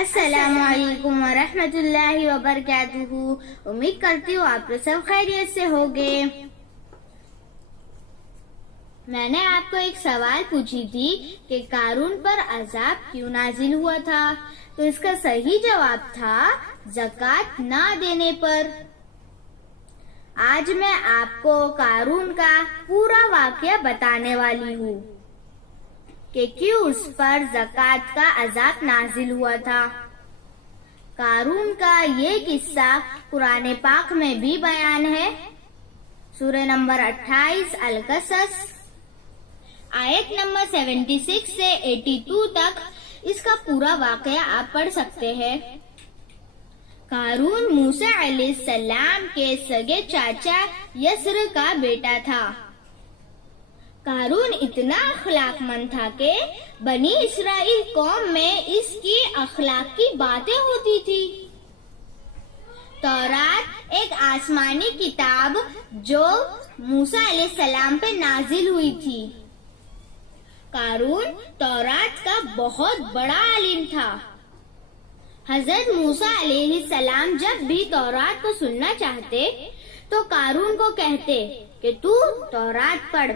السلام علیکم ورحمۃ اللہ وبرکاتہ. امید کرتی ہوں آپ سب خیریت سے ہوگے. میں نے آپ کو ایک سوال پوچھی تھی کہ قارون پر عذاب کیوں نازل ہوا تھا، تو اس کا صحیح جواب تھا زکوٰۃ نہ دینے پر. آج میں آپ کو قارون کا پورا واقعہ بتانے والی ہوں کہ کیوں اس پر زکوٰۃ کا عذاب نازل ہوا تھا. قارون کا یہ قصہ قرآن پاک میں بھی بیان ہے. سورہ نمبر 28 القصص آیت نمبر 76 سے 82 تک اس کا پورا واقعہ آپ پڑھ سکتے ہیں. قارون موسیٰ علیہ السلام کے سگے چاچا یسر کا بیٹا تھا. قارون اتنا اخلاق مند تھا کہ بنی اسرائیل قوم میں اس کی اخلاق کی باتیں ہوتی تھی. تورات ایک آسمانی کتاب جو موسیٰ علیہ السلام پہ نازل ہوئی تھی. قارون تورات کا بہت بڑا عالم تھا. حضرت موسیٰ علیہ السلام جب بھی تورات کو سننا چاہتے تو قارون کو کہتے کہ تو تورات پڑھ.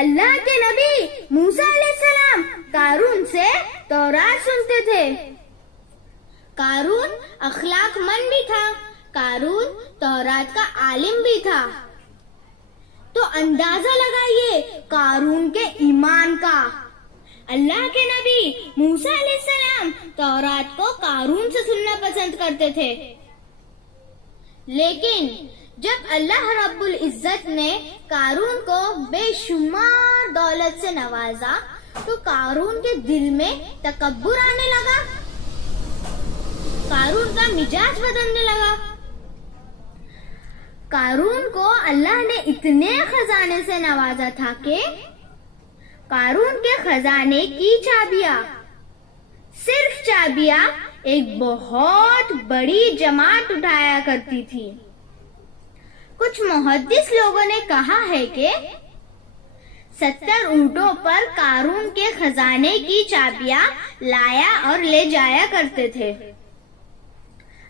اللہ کے نبی موسیٰ علیہ السلام قارون سے تورات سنتے تھے. قارون اخلاق مند بھی تھا. قارون تورات کا عالم بھی تھا. تو اندازہ لگائیے قارون کے ایمان کا. اللہ کے نبی موسیٰ علیہ السلام تورات کو قارون سے سننا پسند کرتے تھے. لیکن جب اللہ رب العزت نے قارون کو بے شمار دولت سے نوازا تو قارون کے دل میں تکبر آنے لگا. قارون کا مزاج بدلنے لگا. قارون کو اللہ نے اتنے خزانے سے نوازا تھا کہ قارون کے خزانے کی چابیاں، صرف چابیاں ایک بہت بڑی جماعت اٹھایا کرتی تھی. کچھ محدث لوگوں نے کہا ہے کہ 70 اونٹوں پر قارون کے خزانے کی چابیاں لایا اور لے جایا کرتے تھے.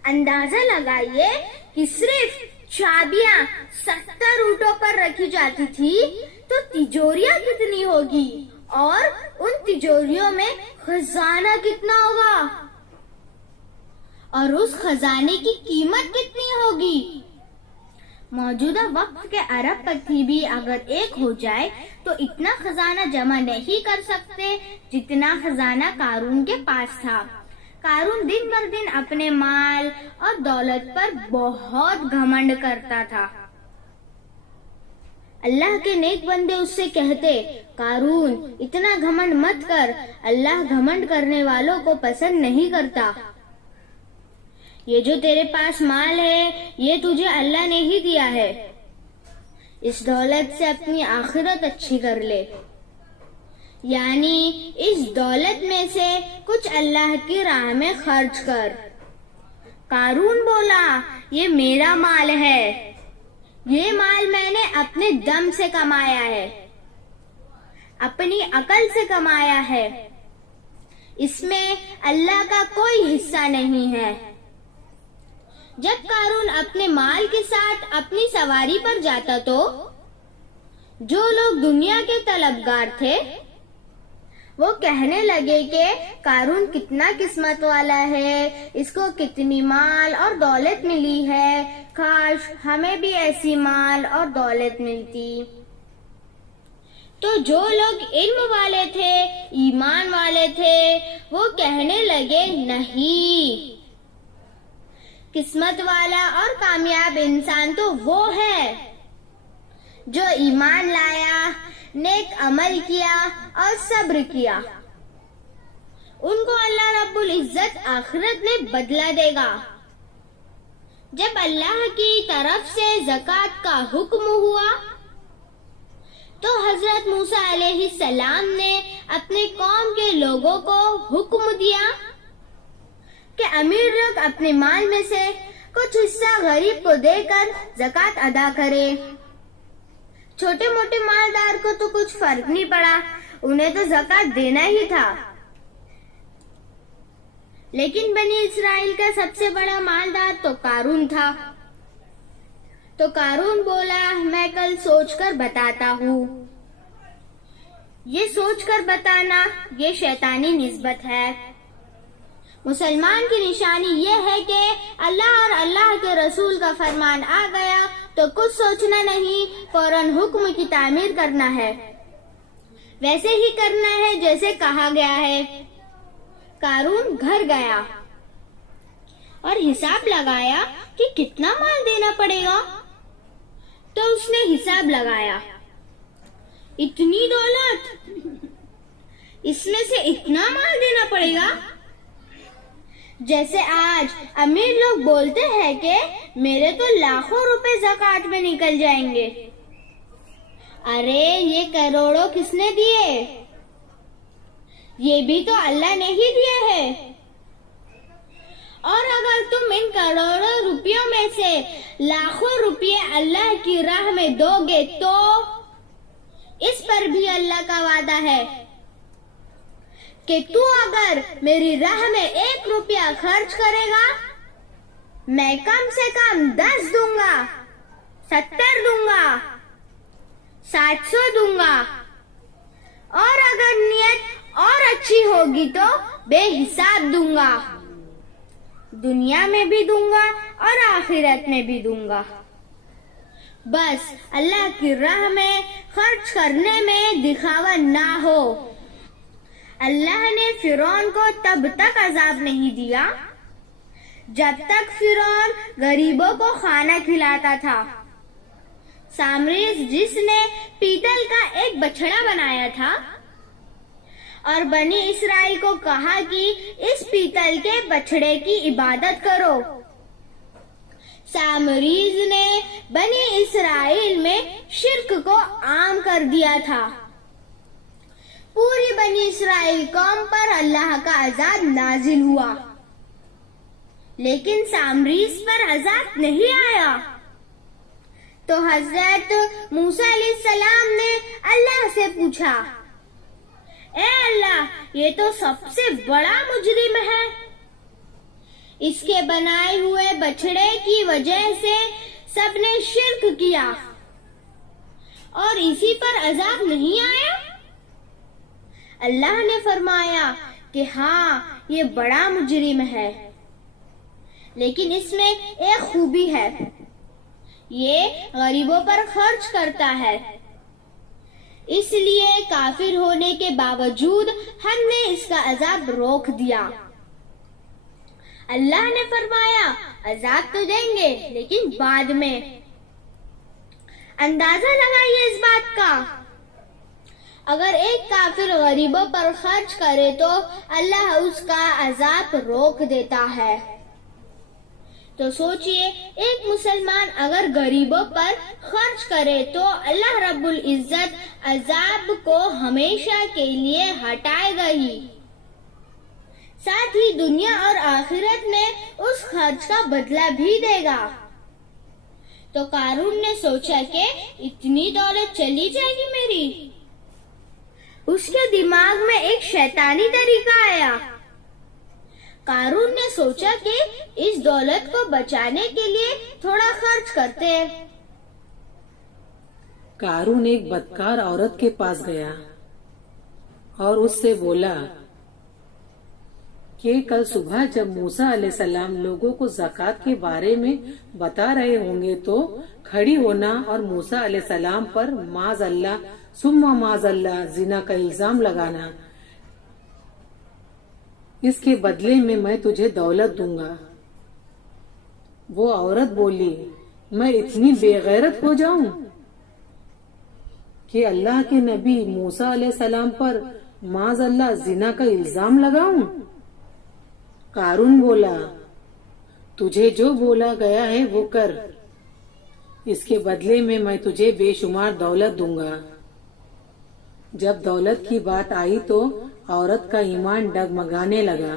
اندازہ لگائیے کہ صرف چابیاں 70 اونٹوں پر رکھی جاتی تھی تو تجوریاں کتنی ہوگی اور ان تجوریوں میں خزانہ کتنا ہوگا اور اس خزانے کی قیمت کتنی ہوگی. موجودہ وقت کے عرب پتی بھی اگر ایک ہو جائے تو اتنا خزانہ جمع نہیں کر سکتے جتنا خزانہ قارون کے پاس تھا. قارون دن بر دن اپنے مال اور دولت پر بہت گھمنڈ کرتا تھا. اللہ کے نیک بندے اس سے کہتے، قارون اتنا گھمنڈ مت کر، اللہ گھمنڈ کرنے والوں کو پسند نہیں کرتا. یہ جو تیرے پاس مال ہے یہ تجھے اللہ نے ہی دیا ہے. اس دولت سے اپنی آخرت اچھی کر لے، یعنی اس دولت میں سے کچھ اللہ کی راہ میں خرچ کر. قارون بولا، یہ میرا مال ہے، یہ مال میں نے اپنے دم سے کمایا ہے، اپنی عقل سے کمایا ہے، اس میں اللہ کا کوئی حصہ نہیں ہے. جب قارون اپنے مال کے ساتھ اپنی سواری پر جاتا تو جو لوگ دنیا کے طلبگار تھے وہ کہنے لگے کہ قارون کتنا قسمت والا ہے، اس کو کتنی مال اور دولت ملی ہے، کاش ہمیں بھی ایسی مال اور دولت ملتی. تو جو لوگ علم والے تھے، ایمان والے تھے، وہ کہنے لگے نہیں، قسمت والا اور کامیاب انسان تو وہ ہے جو ایمان لایا، نیک عمل کیا اور صبر کیا. ان کو اللہ رب العزت آخرت میں بدلہ دے گا. جب اللہ کی طرف سے زکوٰۃ کا حکم ہوا تو حضرت موسیٰ علیہ السلام نے اپنے قوم کے لوگوں کو حکم دیا کہ امیر لوگ اپنے مال میں سے کچھ حصہ غریب کو دے کر زکوٰۃ ادا کرے. چھوٹے موٹے مالدار کو تو کچھ فرق نہیں پڑا، انہیں تو زکوٰۃ دینا ہی تھا. لیکن بنی اسرائیل کا سب سے بڑا مالدار تو قارون تھا. تو قارون بولا میں کل سوچ کر بتاتا ہوں. یہ سوچ کر بتانا یہ شیطانی نسبت ہے. مسلمان کی نشانی یہ ہے کہ اللہ اور اللہ کے رسول کا فرمان آ گیا تو کچھ سوچنا نہیں، فوراً حکم کی تعمیر کرنا ہے، ویسے ہی کرنا ہے جیسے کہا گیا ہے. قارون گھر گیا اور حساب لگایا کہ کتنا مال دینا پڑے گا. تو اس نے حساب لگایا، اتنی دولت، اس میں سے اتنا مال دینا پڑے گا. جیسے آج امیر لوگ بولتے ہیں کہ میرے تو لاکھوں روپے زکوٰۃ میں نکل جائیں گے. ارے یہ کروڑوں کس نے دیے؟ یہ بھی تو اللہ نے ہی دیے ہیں. اور اگر تم ان کروڑوں روپیوں میں سے لاکھوں روپے اللہ کی راہ میں دو گے تو اس پر بھی اللہ کا وعدہ ہے کہ تو اگر میری راہ میں 1 روپیہ خرچ کرے گا میں کم سے کم 10 دوں گا، 70 دوں گا، 700 دوں گا، اور اگر نیت اور اچھی ہوگی تو بے حساب دوں گا، دنیا میں بھی دوں گا اور آخرت میں بھی دوں گا. بس اللہ کی راہ میں خرچ کرنے میں دکھاوا نہ ہو. اللہ نے فرعون کو تب تک عذاب نہیں دیا جب تک فرعون غریبوں کو کھانا کھلاتا تھا. سامریس جس نے پیتل کا ایک بچڑا بنایا تھا اور بنی اسرائیل کو کہا کہ اس پیتل کے بچڑے کی عبادت کرو. سامریس نے بنی اسرائیل میں شرک کو عام کر دیا تھا. پوری بنی اسرائیل قوم پر اللہ کا عذاب نازل ہوا، لیکن سامریس پر عذاب نہیں آیا. تو حضرت موسیٰ علیہ السلام نے اللہ سے پوچھا، اے اللہ یہ تو سب سے بڑا مجرم ہے، اس کے بنائے ہوئے بچڑے کی وجہ سے سب نے شرک کیا اور اسی پر عذاب نہیں آیا. اللہ نے فرمایا کہ ہاں یہ بڑا مجرم ہے، لیکن اس میں ایک خوبی ہے، یہ غریبوں پر خرچ کرتا ہے، اس لیے کافر ہونے کے باوجود ہم نے اس کا عذاب روک دیا. اللہ نے فرمایا عذاب تو دیں گے لیکن بعد میں. اندازہ لگائیے اس بات کا، اگر ایک کافر غریبوں پر خرچ کرے تو اللہ اس کا عذاب روک دیتا ہے. تو سوچئے ایک مسلمان اگر غریبوں پر خرچ کرے تو اللہ رب العزت عذاب کو ہمیشہ کے لیے ہٹائے گا ہی، ساتھ ہی دنیا اور آخرت میں اس خرچ کا بدلہ بھی دے گا. تو قارون نے سوچا کہ اتنی دولت چلی جائے گی میری. اس کے دماغ میں ایک شیطانی طریقہ آیا. قارون نے سوچا کہ اس دولت کو بچانے کے لیے تھوڑا خرچ کرتے ہیں. قارون ایک بدکار عورت کے پاس گیا اور اس سے بولا کہ کل صبح جب موسیٰ علیہ السلام لوگوں کو زکوٰۃ کے بارے میں بتا رہے ہوں گے تو کھڑی ہونا اور موسیٰ علیہ السلام پر معاذ اللہ ثم معاذ اللہ زنا کا الزام لگانا، اس کے بدلے میں تجھے دولت دوں گا. وہ عورت بولی میں اتنی بے غیرت ہو جاؤں کہ اللہ کے نبی موسیٰ علیہ السلام پر معاذ اللہ زنا کا الزام لگاؤں. قارون بولا تجھے جو بولا گیا ہے وہ کر، اس کے بدلے میں تجھے بے شمار دولت دوں گا. جب دولت کی بات آئی تو عورت کا ایمان ڈگمگانے لگا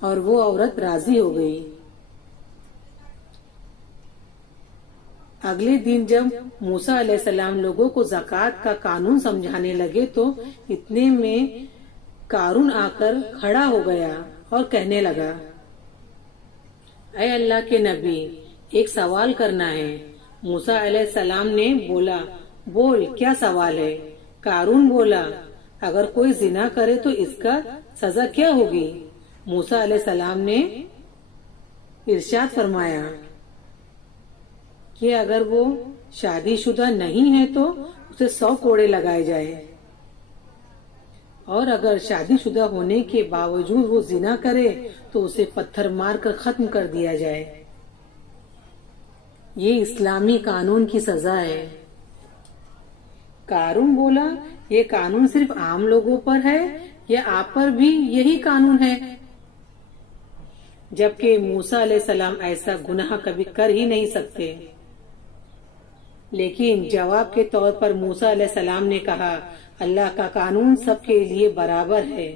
اور وہ عورت راضی ہو گئی. اگلے دن جب موسیٰ علیہ السلام لوگوں کو زکوٰۃ کا قانون سمجھانے لگے تو اتنے میں قارون آ کر کھڑا ہو گیا اور کہنے لگا، اے اللہ کے نبی، ایک سوال کرنا ہے۔ موسیٰ علیہ السلام نے بولا، بول، کیا سوال ہے؟ قارون بولا، اگر کوئی زنا کرے تو اس کا سزا کیا ہوگی؟ موسیٰ علیہ السلام نے ارشاد فرمایا کہ اگر وہ شادی شدہ نہیں ہے تو اسے 100 کوڑے لگائے جائے، اور اگر شادی شدہ ہونے کے باوجود وہ زنا کرے تو اسے پتھر مار کر ختم کر دیا جائے۔ یہ اسلامی قانون کی سزا ہے۔ قارون بولا، یہ قانون صرف عام لوگوں پر ہے یا آپ پر بھی یہی قانون ہے؟ جبکہ موسیٰ علیہ السلام ایسا گناہ کبھی کر ہی نہیں سکتے۔ لیکن جواب کے طور پر موسیٰ علیہ السلام نے کہا، اللہ کا قانون سب کے لیے برابر ہے۔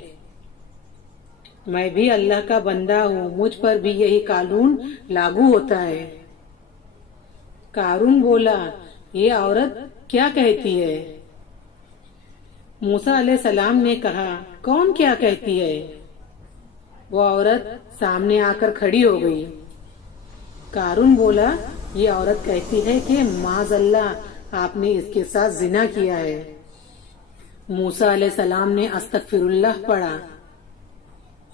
میں بھی اللہ کا بندہ ہوں، مجھ پر بھی یہی قانون لاگو ہوتا ہے۔ قارون بولا، یہ عورت کیا کہتی ہے؟ موسیٰ علیہ السلام نے کہا، کون کیا کہتی ہے؟ وہ عورت سامنے آ کر کھڑی ہو گئی۔ قارون بولا، یہ عورت کہتی ہے کہ معاذ اللہ، آپ نے اس کے ساتھ زنا کیا ہے۔ موسیٰ علیہ السلام نے استغفر اللہ پڑھا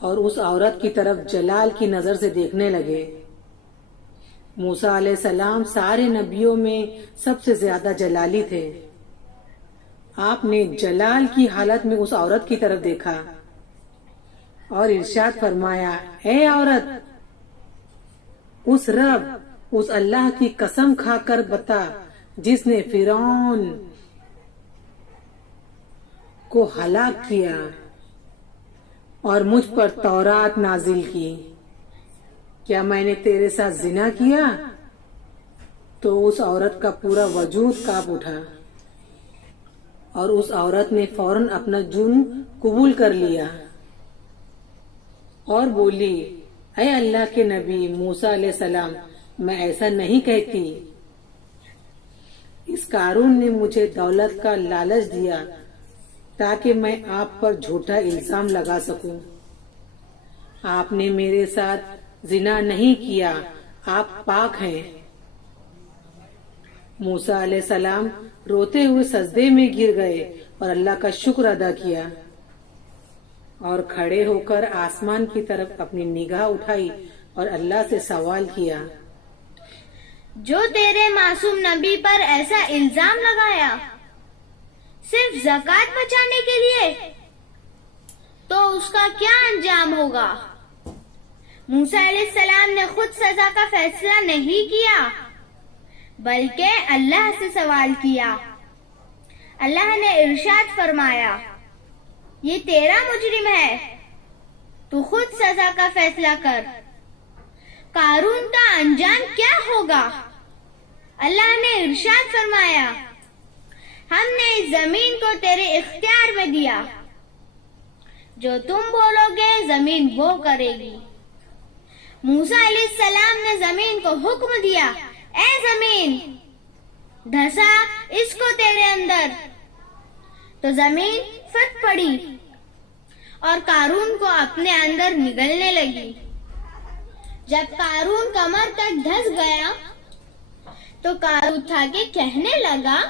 اور اس عورت کی طرف جلال کی نظر سے دیکھنے لگے۔ موسیٰ علیہ السلام سارے نبیوں میں سب سے زیادہ جلالی تھے۔ آپ نے جلال کی حالت میں اس عورت کی طرف دیکھا اور ارشاد فرمایا، اے عورت، اس رب، اس اللہ کی قسم کھا کر بتا جس نے فرعون کو ہلاک کیا اور مجھ پر تورات نازل کی، کیا میں نے تیرے ساتھ زنا کیا؟ تو اس عورت کا پورا وجود کانپ اٹھا اور اس عورت نے فوراً اپنا جرم قبول کر لیا اور بولی، اے اللہ کے نبی موسیٰ علیہ السلام، میں ایسا نہیں کہتی۔ اس قارون نے مجھے دولت کا لالچ دیا تاکہ میں آپ پر جھوٹا الزام لگا سکوں۔ آپ نے میرے ساتھ زنا نہیں کیا، آپ پاک ہیں۔ موسیٰ علیہ السلام روتے ہوئے سجدے میں گر گئے اور اللہ کا شکر ادا کیا اور کھڑے ہو کر آسمان کی طرف اپنی نگاہ اٹھائی اور اللہ سے سوال کیا، جو تیرے معصوم نبی پر ایسا الزام لگایا صرف زکوٰۃ بچانے کے لیے، تو اس کا کیا انجام ہوگا؟ موسیٰ علیہ السلام نے خود سزا کا فیصلہ نہیں کیا بلکہ اللہ سے سوال کیا۔ اللہ نے ارشاد فرمایا، یہ تیرا مجرم ہے، تو خود سزا کا فیصلہ کر۔ قارون کا انجام کیا ہوگا؟ اللہ نے ارشاد فرمایا، ہم نے اس زمین کو تیرے اختیار میں دیا، جو تم بولو گے زمین وہ کرے گی۔ موسیٰ علیہ السلام نے زمین کو حکم دیا، اے زمین، دھسا اس کو تیرے اندر، تو زمین پھٹ پڑی اور قارون کو اپنے اندر نگلنے لگی۔ جب قارون کمر تک دھس گیا تو قارون اٹھا کے کہنے لگا،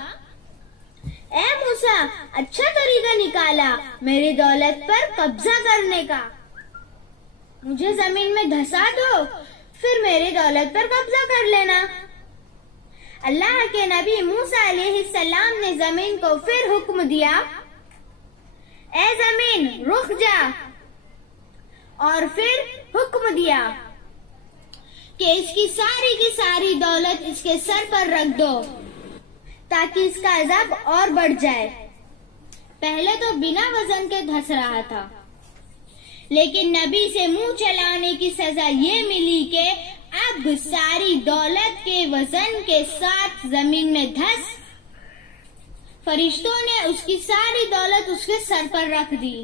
اے موسیٰ، اچھا طریقہ نکالا میری دولت پر قبضہ کرنے کا، مجھے زمین میں دھسا دو، پھر میری دولت پر قبضہ کر لینا۔ اللہ کے نبی موسیٰ علیہ السلام نے زمین کو پھر حکم دیا، اے زمین رک جا، اور پھر حکم دیا کہ اس کی ساری دولت اس کے سر پر رکھ دو تاکہ اس کا عذاب اور بڑھ جائے۔ پہلے تو بنا وزن کے دھس رہا تھا، لیکن نبی سے منہ چلانے کی سزا یہ ملی کہ اب ساری دولت کے وزن کے ساتھ زمین میں دھس، فرشتوں نے اس کی ساری دولت اس کے سر پر رکھ دی۔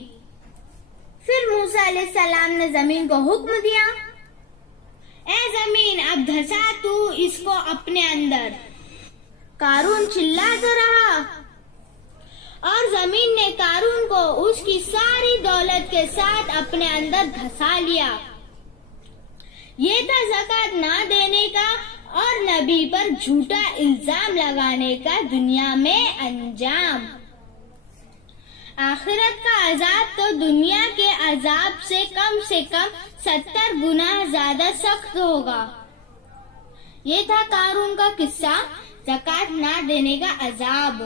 پھر موسیٰ علیہ السلام نے زمین کو حکم دیا، اے زمین اب دھسا تو اس کو اپنے اندر۔ قارون چلاتا رہا اور زمین نے قارون کو اس کی ساری دولت کے ساتھ اپنے اندر دھسا لیا۔ یہ تھا زکوٰۃ نہ دینے کا اور نبی پر جھوٹا الزام لگانے کا دنیا میں انجام۔ آخرت کا عذاب تو دنیا کے عذاب سے کم 70 گنا زیادہ سخت ہوگا۔ یہ تھا قارون کا قصہ، زکوٰۃ نہ دینے کا عذاب۔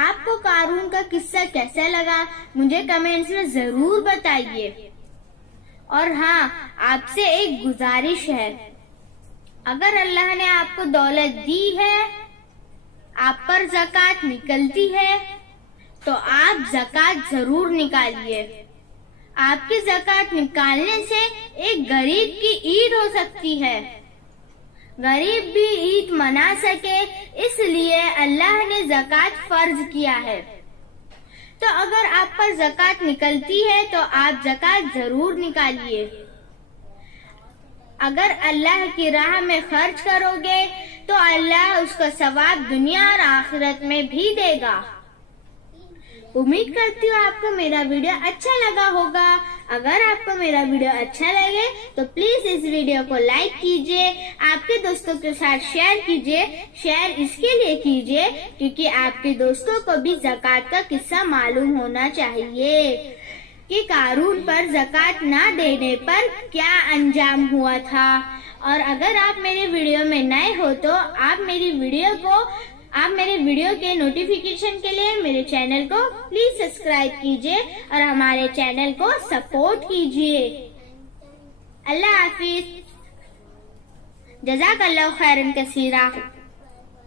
آپ کو قارون کا قصہ کیسا لگا مجھے کمنٹس میں ضرور بتائیے۔ اور ہاں، آپ سے ایک گزارش ہے، اگر اللہ نے آپ کو دولت دی ہے، آپ پر زکوٰۃ نکلتی ہے، تو آپ زکوٰۃ ضرور نکالیے۔ آپ کی زکوٰۃ نکالنے سے ایک غریب کی عید ہو سکتی ہے، غریب بھی عید منا سکے، اس لیے اللہ نے زکوٰۃ فرض کیا ہے۔ تو اگر آپ پر زکوٰۃ نکلتی ہے تو آپ زکوٰۃ ضرور نکالیے۔ اگر اللہ کی راہ میں خرچ کرو گے تو اللہ اس کا ثواب دنیا اور آخرت میں بھی دے گا۔ امید کرتی ہوں آپ کو میرا ویڈیو اچھا لگا ہوگا۔ اگر آپ کو میرا ویڈیو اچھا لگے تو پلیز اس ویڈیو کو لائک کیجئے، آپ کے دوستوں کے ساتھ شیئر کیجئے۔ شیئر اس کے لیے کیجئے کیونکہ آپ کے دوستوں کو بھی زکوٰۃ کا قصہ معلوم ہونا چاہیے کہ قارون پر زکوٰۃ نہ دینے پر کیا انجام ہوا تھا۔ اور اگر آپ میرے ویڈیو میں نئے ہو تو آپ میری ویڈیو کے نوٹیفیکیشن کے لیے میرے چینل کو پلیز سبسکرائب کیجئے اور ہمارے چینل کو سپورٹ کیجئے۔ اللہ حافظ، جزاک اللہ خیرا کثیرا۔